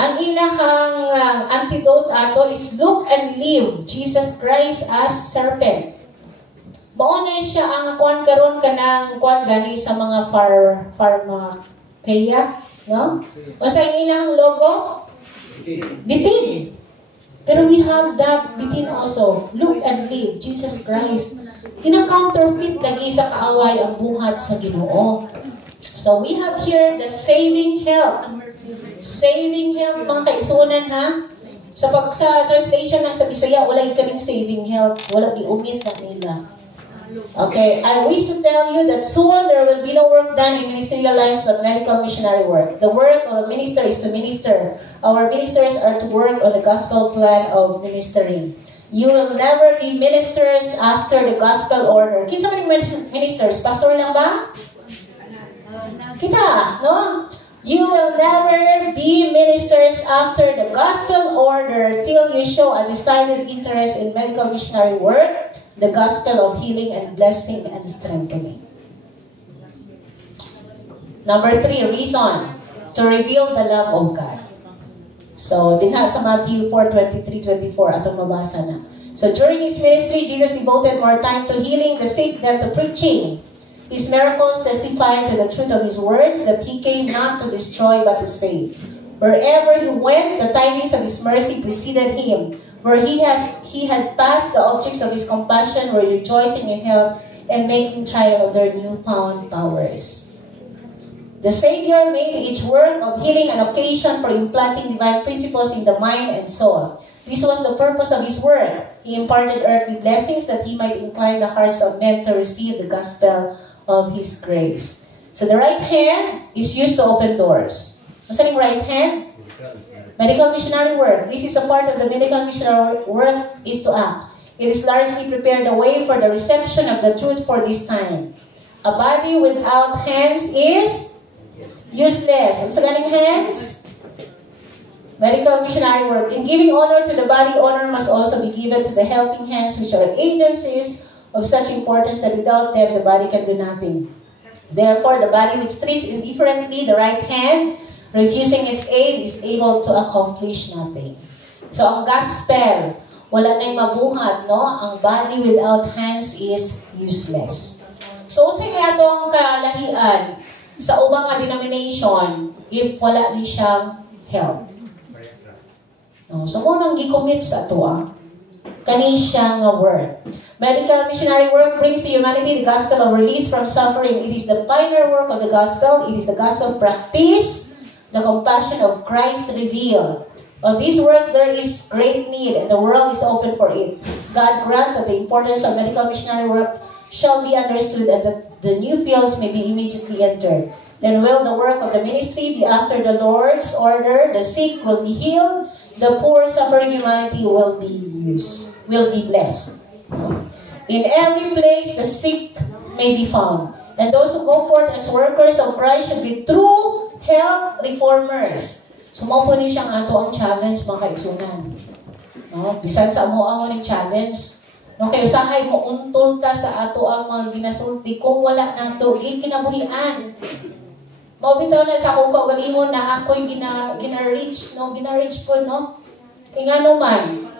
Ang ilahang antidote ato is look and live Jesus Christ as serpent. Mauna siya ang kuan karon kanang kuan gani sa mga pharmakeia, no? Basta ang ilahang logo bitin. Pero we have that bitin also. Look and live Jesus Christ. Kina-counterfeit lagi sa kaaway ang buhat sa Ginoo. So we have here the saving help. Saving help, mga kaisunan ha. Sa translation ng sa Bisaya, wala kaming saving help. Wala giumit na nila. Okay, I wish to tell you that soon there will be no work done in ministerial lives but medical missionary work. The work of a minister is to minister. Our ministers are to work on the gospel plan of ministering. You will never be ministers after the gospel order. Kinsa man ministers? Pastor lang ba? Kita, no? You will never be ministers after the gospel order till you show a decided interest in medical missionary work, the gospel of healing and blessing and strengthening. Number 3, reason to reveal the love of God. So, dinha sa Matthew 4:23-24 atong mabasa na. So, during His ministry, Jesus devoted more time to healing the sick than to preaching. His miracles testify to the truth of His words that He came not to destroy but to save. Wherever He went, the tidings of His mercy preceded Him. Where He had passed, the objects of His compassion were rejoicing in health and making trial of their newfound powers. The Savior made each work of healing an occasion for implanting divine principles in the mind and soul. This was the purpose of His work. He imparted earthly blessings that He might incline the hearts of men to receive the gospel of His grace. So the right hand is used to open doors. What's the right hand? Medical missionary work. This is a part of the medical missionary work is to act. It is largely prepared the way for the reception of the truth for this time. A body without hands is useless. What's the hands? Medical missionary work. In giving honor to the body, honor must also be given to the helping hands, which are agencies of such importance that without them, the body can do nothing. Therefore, the body which treats indifferently the right hand, refusing its aid, is able to accomplish nothing. So, ang gospel, wala na'y mabuhat, no? Ang body without hands is useless. So, sa kaya itong kalahian sa ubang denomination, if wala din siyang help. No? So, munang gicommit sa ito, kani siya nga word. Medical missionary work brings to humanity the gospel of release from suffering. It is the pioneer work of the gospel. It is the gospel practice, the compassion of Christ revealed. Of this work there is great need and the world is open for it. God grant that the importance of medical missionary work shall be understood and that the new fields may be immediately entered. Then will the work of the ministry be after the Lord's order. The sick will be healed. The poor suffering humanity will be blessed. In every place the sick may be found. And those who go forth as workers of Christ should be true health reformers. Sumapo ni siyang ato ang challenge, mga kaigsunan. No? Bisan sa amo-amo ng challenge. No, kaya usahay mo untol ta sa ato ang mga ginasulti kung wala nato kinabuhian. Mabitaw na sa akong kaugalingon na ako'y gina-reach, no? Gina-reach po, no? Kaya nga naman,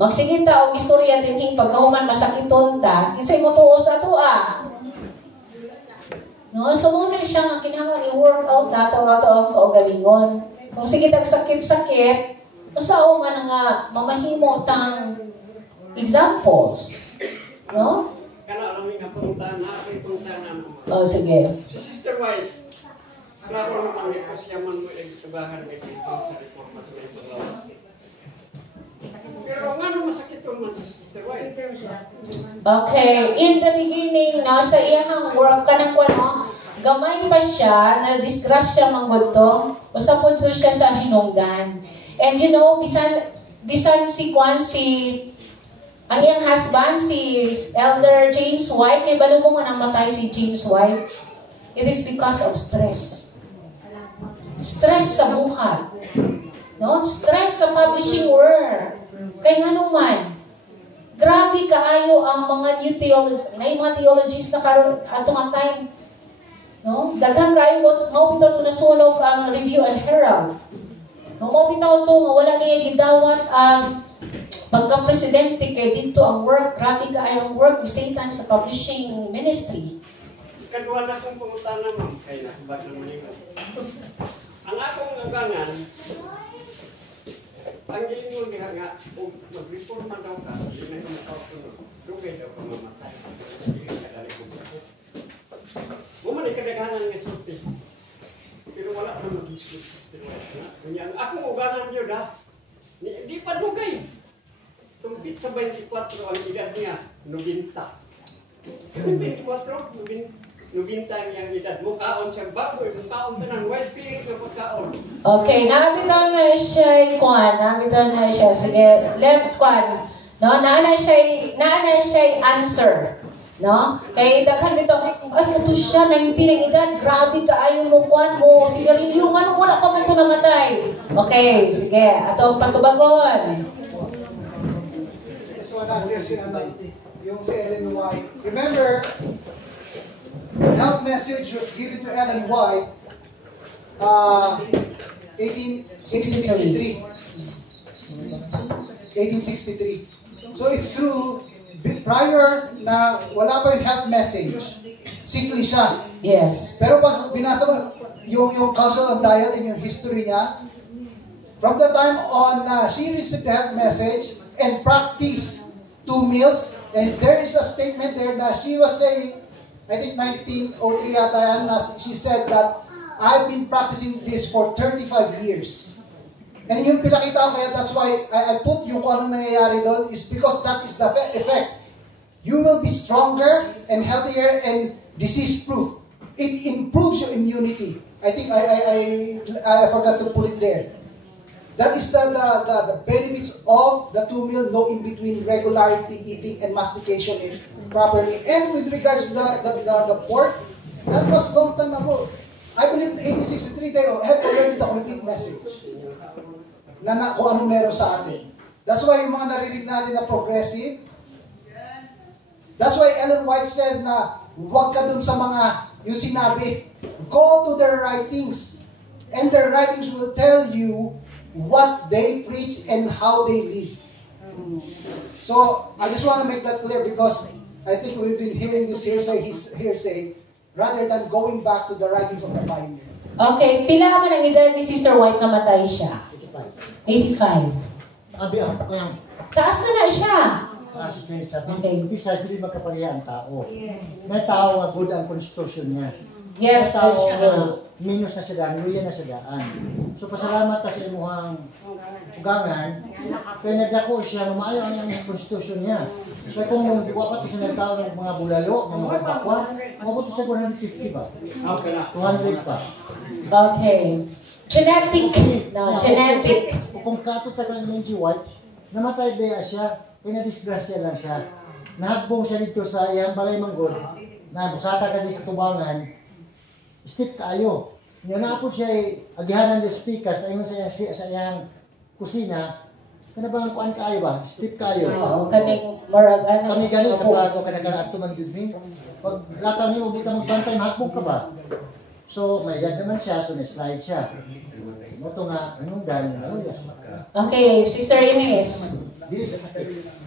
magsigit ta og istorya dinhi pagkahuman masakiton ta kinsay mo tuo sa atoa. No, so muna siya nga kinahanglan i-work out dato ang kaugalingon. Kung sige tag sakit-sakit, usaw man nga mamahimo tang examples. No? Kana rami nga puntahan na, Oh, sige. Si Sister White, klaro naman ko siya man mo nagtrabahan dito sa reforma sa Palawan. Pero ano masakit mo si Sister White? Okay, in the beginning, sa iyang work kanang kuno, gamay pa siya na disgrasya manggod to. Usa punto siya sa hinungdan. And you know, bisan si ang iyang husband, si Elder James White, kay balo mo nga namatay si James White. It is because of stress. Stress sa buhat. No? Stress sa publishing work. Kaya nga naman, grabe kaayo ang mga new theologies na karon atong time. No? Daghang kayo mo pito to nasunog ang Review and Herald. Mo bitaw to nga wala niya gidawat pagka-presidente kay dito ang work, grabe ka ay ang work ni Satan sa publishing ministry. Kadwa na kong pangutana, ma'am. Kaya nakabag naman yun. Ang akong agangan, ang gilingon niya nga, mag-report man daw ka, hindi na yung makasunod. Dugay daw ka mamatay. Buman ay kadaganan nga sulti. Pero wala na mag-isip. Ang akong agangan yun, ha? Di pa dugay. Tumpit sa 24 ang edad niya, 90. 24, 90 ang edad. Mukhaon siya bago, mukhaon ka ng white pink na pagkaon. Okay, nabitaw na siya kwan, nabitaw na siya. Sige, left kwan. No, naana siya answer. No? Kay daghan dito, ay kato siya 19 ang edad, grabe ka ayo mo kwan mo. Sigarilyo nga wala ka man to namatay. Okay, sige, ato pastubagon. Yung si Ellen White. Remember, the health message was given to Ellen White 1863. 1863. So it's true, prior na wala pa yung health message, sickly siya. Yes. Pero pag binasa mo yung Council on Diet and yung history niya, from the time on she received the health message and practiced 2 meals, and there is a statement there that she was saying, I think 1903 yata yan, she said that, I've been practicing this for 35 years. And yung pinakita ko kaya, that's why I put yung kung anong nangyayari doon, is because that is the effect. You will be stronger and healthier and disease-proof. It improves your immunity. I think I forgot to put it there. That is the benefits of the 2 meal, no in between, regularity, eating and mastication it properly. And with regards to the pork, that was long time ago. I believe 1863 they have already the complete message na kung anong meron sa atin. That's why yung mga narinig natin na progressive, that's why Ellen White said na huwag ka dun sa mga yung sinabi, go to their writings and their writings will tell you what they preach and how they live. So, I just want to make that clear because I think we've been hearing this hearsay rather than going back to the writings of the pioneer. Okay, pila man ang edad ni Sister White na matay siya? 85. Abi ang kanyang Taas na siya. assistant sabi, Okay. Bisa sila magkaparihan ang tao. May tao nga good ang konstitusyon niya. Yes, May tao that's nga true. minus na sa daan, luya na sa daan. So pasalamat ka sa imuhang ugangan, kaya nagdako siya, maayo ang iyang konstitusyon niya. So kung wapat ko siya nagtao ng mga bulalo, mga bakwa, mabot sa 150 ba? 200 pa. Okay. Genetic. No, genetic. Kung katutagan ng si White, namatay ba siya, pinadisgrasya lang siya. Nahagbong siya dito sa iyang balay manggod, na busata ka sa tubangan, step kaayo. Nga na po siya agihanan ng speakers, tayo sa iyang kusina, kanabang kuan kaayo ba? Step kaayo. Oo, kaning marag ano. Kami gani sa bago kanang ato man jud ni. Pag lataw ni ug di ka magbantay, mahagbong ka ba? So, may gad naman siya, so na-slide siya. Ito nga, anong gano'n na uyas. Okay, Sister Ines.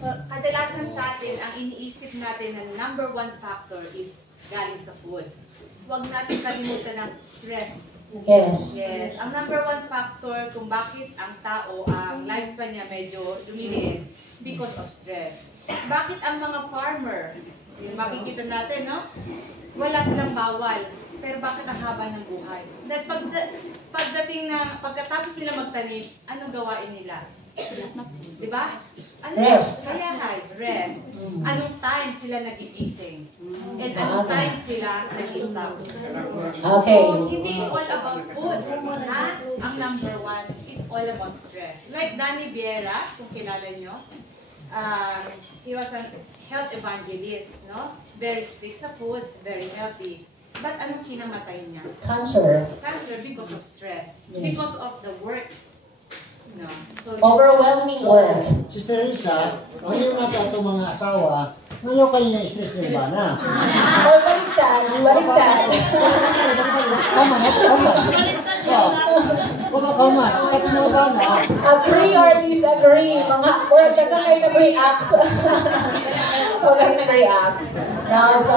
Kadalasan sa atin, ang iniisip natin na number 1 factor is galing sa food. Huwag natin kalimutan ng stress. Yes. Yes. Ang number 1 factor kung bakit ang tao, ang lifespan niya medyo lumiliit because of stress. Bakit ang mga farmer, yung makikita natin, no? Wala silang bawal. Pero bakit ang haba ng buhay? Dahil pagkatapos nila magtanim, anong gawain nila? Diba? Rest. Kaya rest. Anong time sila nagigising? And anong time sila nag-stop? Okay. So, hindi all about food. Ha? Ang number 1 is all about stress. Like Danny Viera, kung kilala nyo, he was a health evangelist, no? Very strict sa food, very healthy. But anong kinamatay niya? Cancer. Cancer because of stress. Yes. Because of the work. No. So, Overwhelming work. Sister Risa, ngayon natin itong mga asawa, ngayon kayo yung stress ng iba na. Or baliktad. Baliktad. Tama. Kumakama, kakamawa na. Agree or disagree? Mga word na kayo nag-react. Huwag kayo nag-react. No, so,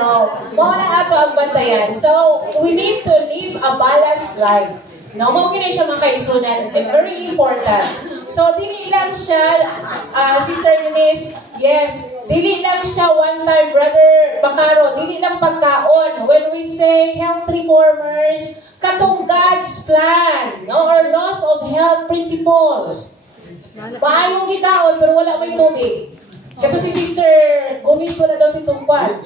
mga ato ang bantayan. So, we need to live a balanced life. No, mga ganyan siya mga kaisunan. Very important. So, dili lang siya, Sister Eunice, yes, dili lang siya one time, Brother Bacaro, dili lang pagkaon. When we say health reformers, katong God's plan, no, or laws of health principles. Maayong gikaon, pero wala may tubig. Kato si Sister Gumis, wala daw titungkwan.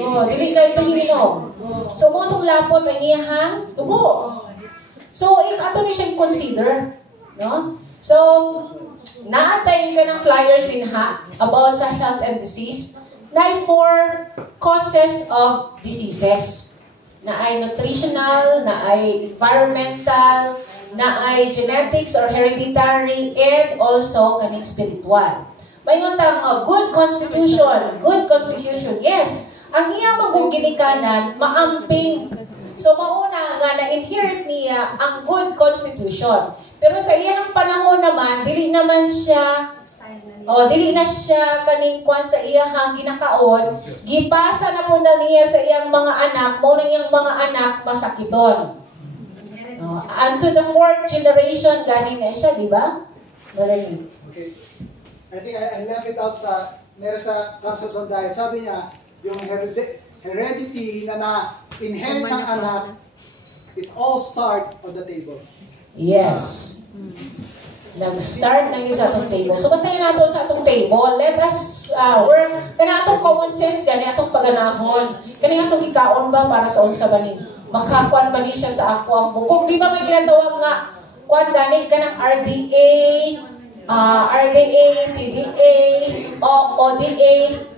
Oh, dili kayo ito himinom. So, mo itong lapot ang iyahang dugo. So, ato ni siyang consider. No? So, naatayin ka ng flyers din ha about sa health and disease na 4 causes of diseases. Na ay nutritional, na ay environmental, na ay genetics or hereditary, and also kaning spiritual. Mayon tang good constitution. Good constitution, yes. Ang iya magong ginikanan, maamping. So, mauna nga na-inherit niya ang good constitution. Pero sa iyang panahon naman, dili naman siya, dili na siya kaning kwan sa iyang ginakaon, gipasa na po na niya sa iyang mga anak, mo na iyang mga anak masakiton. Unto the 4th generation, galing na siya, di ba? Malamig. Okay. I think I left it out meron sa Councils on Diet. Sabi niya, yung heredity na na-inherit ng anak, it all start on the table. Yes. Nag-start na sa atong table. So, bantayan nato sa atong table. Let us work. Kaya atong common sense, gani atong paganahon. Kaya atong ikaon ba para sa unsa ba ni? Makakuan ba ni siya sa ako ang bukog? Di ba may ginatawag nga, kuan gani ka ng RDA, TDA, ODA,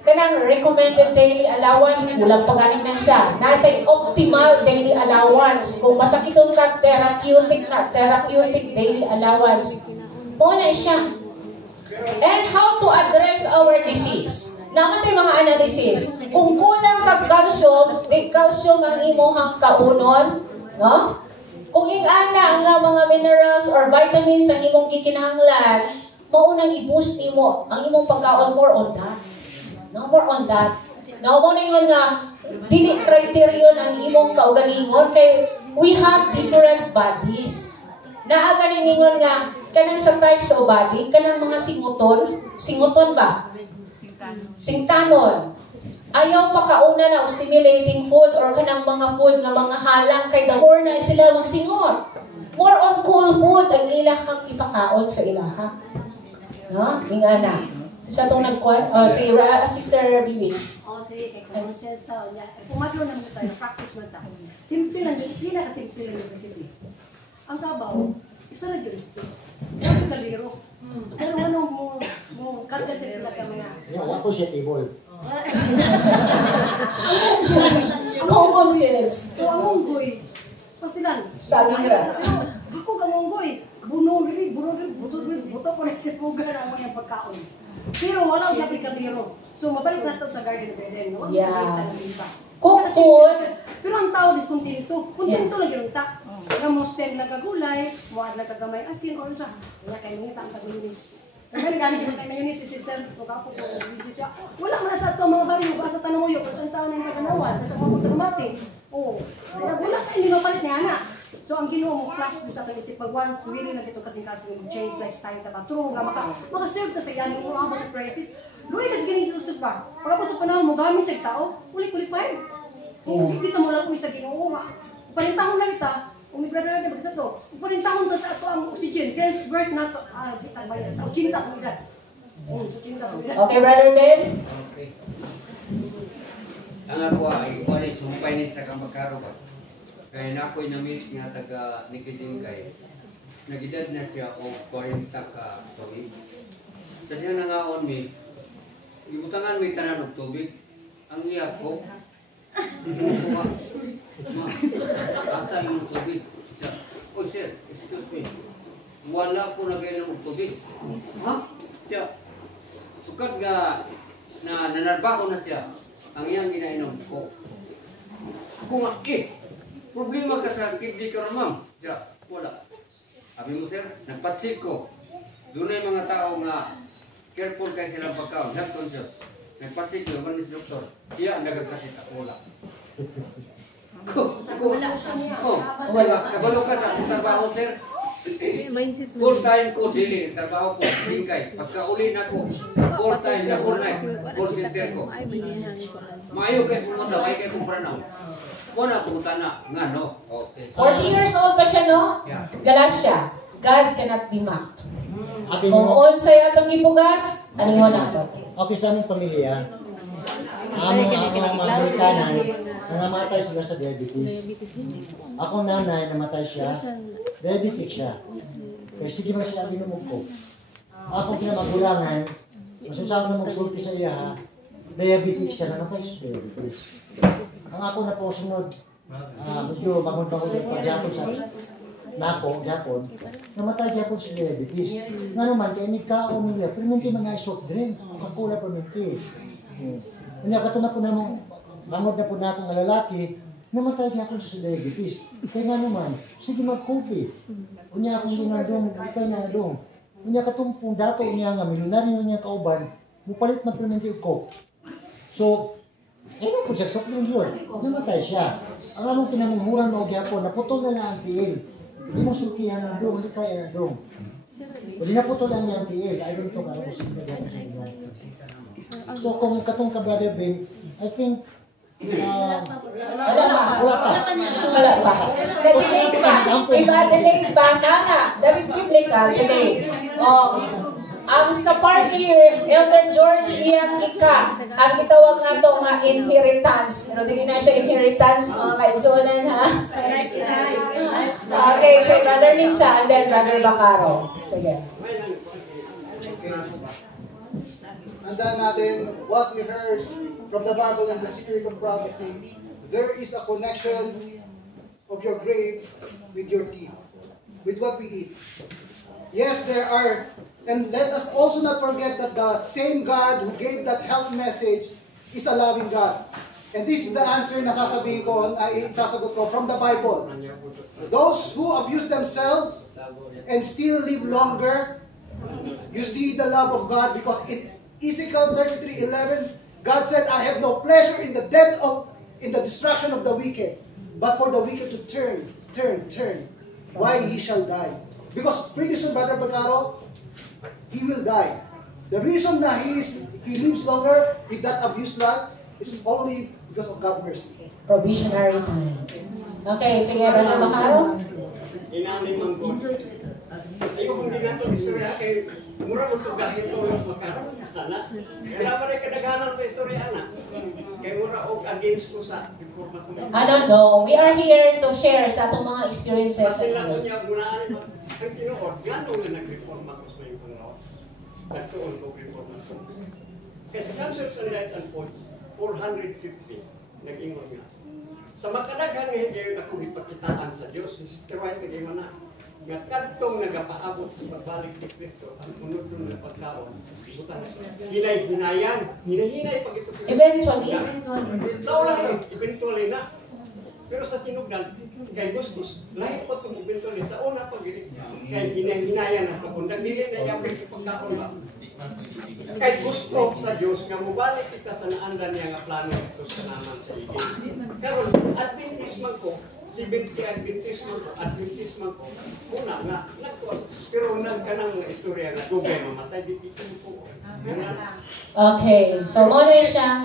kanang recommended daily allowance, kulang pa ganin na siya. Natay optimal daily allowance. Kung masakiton ka, therapeutic daily allowance. Muna siya. And how to address our disease. Naman tayo mga disease. Kung kulang kag calcium, di calcium ang imuhang kaunon, no? Kung ingana nga mga minerals or vitamins ang imong gikinahanglan, maunang i-boost imo ang imong pagkaon, more on that. No, more on that. No, mo na yun nga, dili criterion ang imong kaugalingon kay we have different bodies. Naagaling ningon nga, kanang sa types of body, kanang mga singuton ba? Singtanon. Ayaw pakauna na stimulating food or kanang mga food nga mga halang kay the more na sila magsingot. More on cool food ang ilahang ipakaon sa ilaha. No? Ingana. Sa itong nagkuhan, si Sister Bibi. Sige, kay common sense tao niya. Pumadlo na mo tayo, practice mo tayo. Simple lang yun, pinakasimple lang yung recipe. Ang kabaw, isa lang yung recipe. Ang kaliro. Pero ano mo karga sila ka mga... Wala po siya table. Common sense. Ito ang munggoy. Pasilan. Sagira. Ako ang munggoy. Buto ko na si Puga na ang mga pagkaon. Pero walang gabi kaliro. So mabalik na ito sa Garden of Eden. No? Yeah. Sa Cook food. pero ang tao discontento. Kontento lang yung ta. Nga mo stem na kagulay, muad na kagamay asin, o sa wala kayo ngita ang tagulinis. Kaya galing ko kay mayunis si sister, tugapo ko siya. Wala man sa to mga bari mo sa tanong mo yo, kasi ang tao na kaganawan, basta mo pagkamati. Oh, wala kayo ni mapalit ni ana. So ang Ginoo mo plus dito ka isip pag once really na dito kasing change lifestyle ta ba true nga maka-serve ta sa iyan mo ang praises. Luoy kasi ganing sa usod ba. Pagkapos sa panahon mo gamit sa tao, uli-qualify. Kung dito mo lang ko sa Ginoo nga. Parintahon na kita, kung may brother na magsa to. Parintahon ta sa ato ang oxygen, since birth na to bitag bayan sa 80 ka edad. 80 ka edad. Okay, Brother Ben? Okay. Ang ako ay kuwalit sumpay ni sa Kamakaro ba? Kaya na ako'y na-miss nga taga Nikiding kay nagidad na siya o 40 ka tuwig. Sa diya nangaon mi, ibutangan mi tanan og tubig. Ang iya ko, asa yung tubig. Siya, oh sir, excuse me, wala ko nagainom og tubig. Ha? Siya, sukat nga na nanarbaho na siya, ang iyang ginainom ko. Ako nga, problema ka sa kidney ka ron, ma'am. Siya, wala. Sabi mo sir, nagpatsik ko. Doon ay mga tao nga careful kayo silang pagkaon, health conscious. Nagpatsik ko, yung si doktor, siya ang nagagsakit ako wala. Wala siya niya. Wala. Kabalo ka sa akong trabaho sir. Full time ko dili, trabaho ko, bingkay. Pagka uli na ko, full time na full night, full center ko. Maayo kayo pumunta, may kayo kumpra na. Muna pumunta na, nga no. Okay. 40 years old pa siya, no? Yeah. Galatia, God cannot be mocked. Abi Kung mo, unsay atong gipugas, anihon nato. okay sa aming pamilya, among mga Amerikanan, nangamatay sila sa diabetes. Akong nanay, namatay siya, diabetic siya. Kaya sige man siya binumog ko. Akong pinamagulangan, masusaw na magsulti sa iya, diabetic siya, namatay siya sa diabetes. Ang ako na po sunod, medyo bangon-bangon yung pagyapon sa nako, gyapon, namatay gyapon sa diabetes. Nga naman, kaya nagkaon nila, perminti mga soft drink, Coca-Cola perminti. Kanya kato na po namang, bangod na po na akong lalaki, namatay gyapon sa diabetes. Kaya nga naman, sige mag-coffee. Kanya akong ginandong, ikay na adong. Kanya katong pong dato niya nga, milyonaryo niya kauban, mupalit na perminti yung Coke. So, ano po siya, soft drink yun, namatay siya. Ang anong pinamumuran o gyapon, naputol na lang ang tiil. Hindi mo sulkihan ng dong, hindi kaya ng dong. Hindi na po ito lang yung PL, ayaw ito para po siya sa iba. So kung katong ka Brother Ben, I think, Wala pa. Na-delay pa. Iba, delay pa na nga. That is biblical, delay. Sa part ni Elder George iyang ika, ang itawag nga ito nga inheritance. Pero hindi na siya inheritance, mga kaigsunan ha. Okay, so Brother Nixa and then Brother Bacaro. Sige. Tandaan natin what we heard from the Bible and the spirit of prophecy. There is a connection of your grave with your teeth, with what we eat. Yes, there are. And let us also not forget that the same God who gave that health message is a loving God. And this is the answer na sasabihin ko, isasagot ko from the Bible. Those who abuse themselves and still live longer, you see the love of God because in Ezekiel 33:11, God said, I have no pleasure in the destruction of the wicked, but for the wicked to turn. Why he shall die? Because pretty soon, Brother Bacaro, he will die. The reason that he lives longer with that abused life is only because of God's mercy. Provisionary time. Okay, sige, Brother Bacaro. Inanin mong ko. Ayaw kong di nato istorya kay mura mo ito gahin ito yung magkaroon. Kaya pa rin kadaganan pa istorya na. Kay mura o against ko sa informasyon. No. We are here to share sa atong mga experiences. Kasi lang ko niya munaan ang tinuod. Gano'n na nag-reforma ko sa yung panahon. Nagtuon ko reformasyon. Kaya sa Council sa Light and Points, 450 nag-ingon nga. Sa makadaghan nga kayo na kung ipakitaan sa Diyos, si Sister White nag-ingon na, nga kadtong nagapaabot sa pagbalik ni Kristo ang unod-unod na pagkaon. Hinay-hinayan. Hinay-hinay pag ito. Eventually. Sa ulang, eventually na. Pero sa sinugdan, kay Gustus, lahat po itong eventually. Sa una pag kay hinay-hinayan ang pagkundag. Dili na yung pagkaon ba? Kay gusto sa Diyos nga mubalik kita sa naandan niya nga plano ito sa naman sa iglesia. Karon Adventist man ko, 70 Adventist man ko, una nga, pero nagkanang nga istorya nga dugay mamatay, di po. Okay, so muna siyang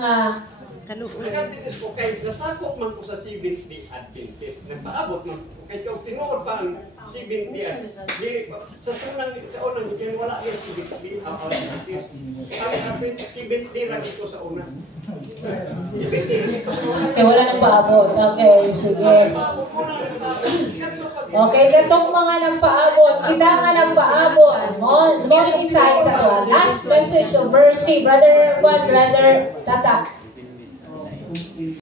Nag-Adventist ko, kay nasakop man ko sa 70 Adventist. Nagpaabot man ko, kay kung tinuod pa ang 70 Adventist. Sa unang, hindi wala yung 70 Adventist. Ang Adventist, 70 lang ito sa una. okay, wala nang paabot. Okay, sige. Okay, katong mga nagpaabot, kita nga nagpaabot. Mo isa to. Last message of mercy, Brother Juan, Brother Tata.